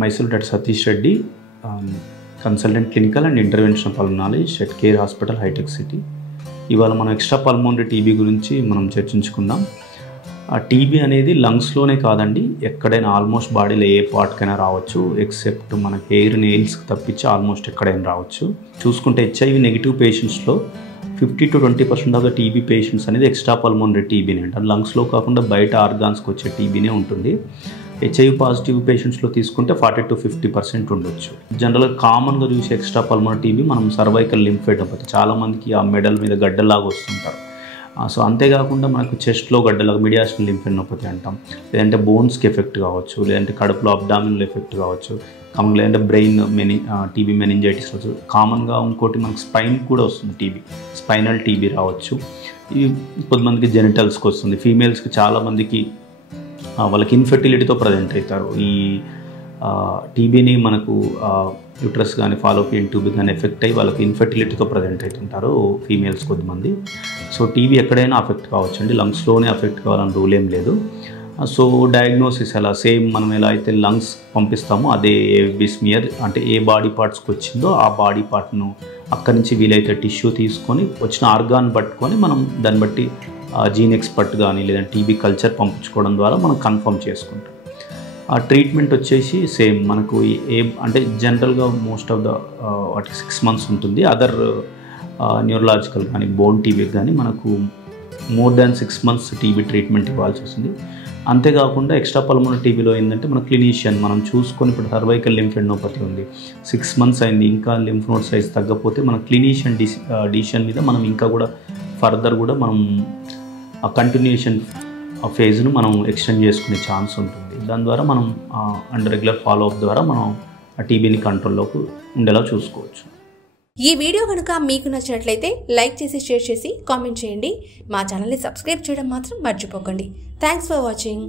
myself Dr. Satish Reddy, consultant clinical and interventional pulmonologist at Care Hospital, High Tech City. ఇవాళ మనం extra pulmonary TB గురించి మనం చర్చించుకుందాం. ఆ టీబీ అనేది లంగ్స్లోనే కాదండి, ఎక్కడైనా ఆల్మోస్ట్ బాడీలో ఏ పార్ట్కైనా రావచ్చు, ఎక్సెప్ట్ మన హెయిర్ నెయిల్స్కి తప్పించి ఆల్మోస్ట్ ఎక్కడైనా రావచ్చు. చూసుకుంటే హెచ్ఐవి నెగిటివ్ పేషెంట్స్లో 50 to 20% of the TB patients అనేది ఎక్స్ట్రా పల్మోనరీ టీబీనే అంటారు. లంగ్స్లో కాకుండా బయట ఆర్గాన్స్కి వచ్చే టీబీనే ఉంటుంది. హెచ్ఐవి పాజిటివ్ పేషెంట్స్లో తీసుకుంటే 40 to 50% ఉండొచ్చు. జనరల్గా కామన్గా చూసే ఎక్స్ట్రా పల్మోనరీ టీబీ మనం సర్వైకల్ లింఫేడోపతి, చాలామందికి ఆ మెడల్ మీద గడ్డలాగా వస్తుంటారు. సో అంతేకాకుండా మనకు చెస్ట్లో గడ్డలాగా మీడియాస్టల్ లింఫేడోపతి అంటాం. లేదంటే బోన్స్కి ఎఫెక్ట్ కావచ్చు, లేదంటే కడుపులో అబ్డామినల్ ఎఫెక్ట్ కావచ్చు, కామన్ లేదంటే బ్రెయిన్ టీబీ మెనింజైటిస్ రావచ్చు. కామన్గా ఇంకోటి మనకు స్పైన్ కూడా వస్తుంది, టీబీ స్పైనల్ టీబీ రావచ్చు. ఇవి కొంతమందికి జెనిటల్స్కి వస్తుంది. ఫీమేల్స్కి చాలామందికి వాళ్ళకి ఇన్ఫెర్టిలిటీతో ప్రజెంట్ అవుతారు. ఈ టీబీని మనకు యూట్రస్ కానీ ఫాలోపియన్ ట్యూబ్ కానీ ఎఫెక్ట్ అయ్యి వాళ్ళకి ఇన్ఫెర్టిలిటీతో ప్రజెంట్ అవుతుంటారు ఫీమేల్స్ కొద్దిమంది. సో టీబీ ఎక్కడైనా అఫెక్ట్ కావచ్చు అండి, లంగ్స్లోనే అఫెక్ట్ కావాలని రూల్ ఏం లేదు. సో డయాగ్నోసిస్ ఎలా సేమ్ మనం ఎలా అయితే లంగ్స్ పంపిస్తామో అదే ఏబీ స్మియర్, అంటే ఏ బాడీ పార్ట్స్కి వచ్చిందో ఆ బాడీ పార్ట్ను అక్కడి నుంచి వీలైతే టిష్యూ తీసుకొని వచ్చిన ఆర్గాన్ పట్టుకొని మనం దాన్ని బట్టి జీన్ ఎక్స్పర్ట్ కానీ లేదంటే టీబీ కల్చర్ పంపించుకోవడం ద్వారా మనం కన్ఫర్మ్ చేసుకుంటాం. ఆ ట్రీట్మెంట్ వచ్చేసి సేమ్ మనకు అంటే జనరల్గా మోస్ట్ ఆఫ్ ద వాటికి 6 months ఉంటుంది. అదర్ న్యూరలాజికల్ కానీ బోన్ టీబీకి కానీ మనకు more than 6 months TB treatment ఇవ్వాల్సి వస్తుంది. అంతేకాకుండా ఎక్స్ట్రా పల్మోనరీ టీబీలో ఏంటంటే మన క్లినీషియన్ మనం చూసుకొని, ఇప్పుడు సర్వైకల్ లింఫేడోపతి ఉంది, 6 months అయింది, ఇంకా లింఫ్ నోడ్ సైజ్ తగ్గపోతే మన క్లినీషియన్ డిసిషన్ మీద మనం ఇంకా కూడా ఫర్దర్ కూడా మనం ఆ కంటిన్యూషన్ ఆ ఫేజ్ను మనం ఎక్స్టెండ్ చేసుకునే ఛాన్స్ ఉంటుంది. దాని ద్వారా మనం అండ్ రెగ్యులర్ ఫాలోఅప్ ద్వారా మనం ఆ టీబీని కంట్రోల్లోకి ఉండేలా చూసుకోవచ్చు. ఈ వీడియో కనుక మీకు నచ్చినట్లయితే లైక్ చేసి, షేర్ చేసి, కామెంట్ చేయండి. మా ఛానల్ని సబ్స్క్రైబ్ చేయడం మాత్రం మర్చిపోకండి. Thanks for watching.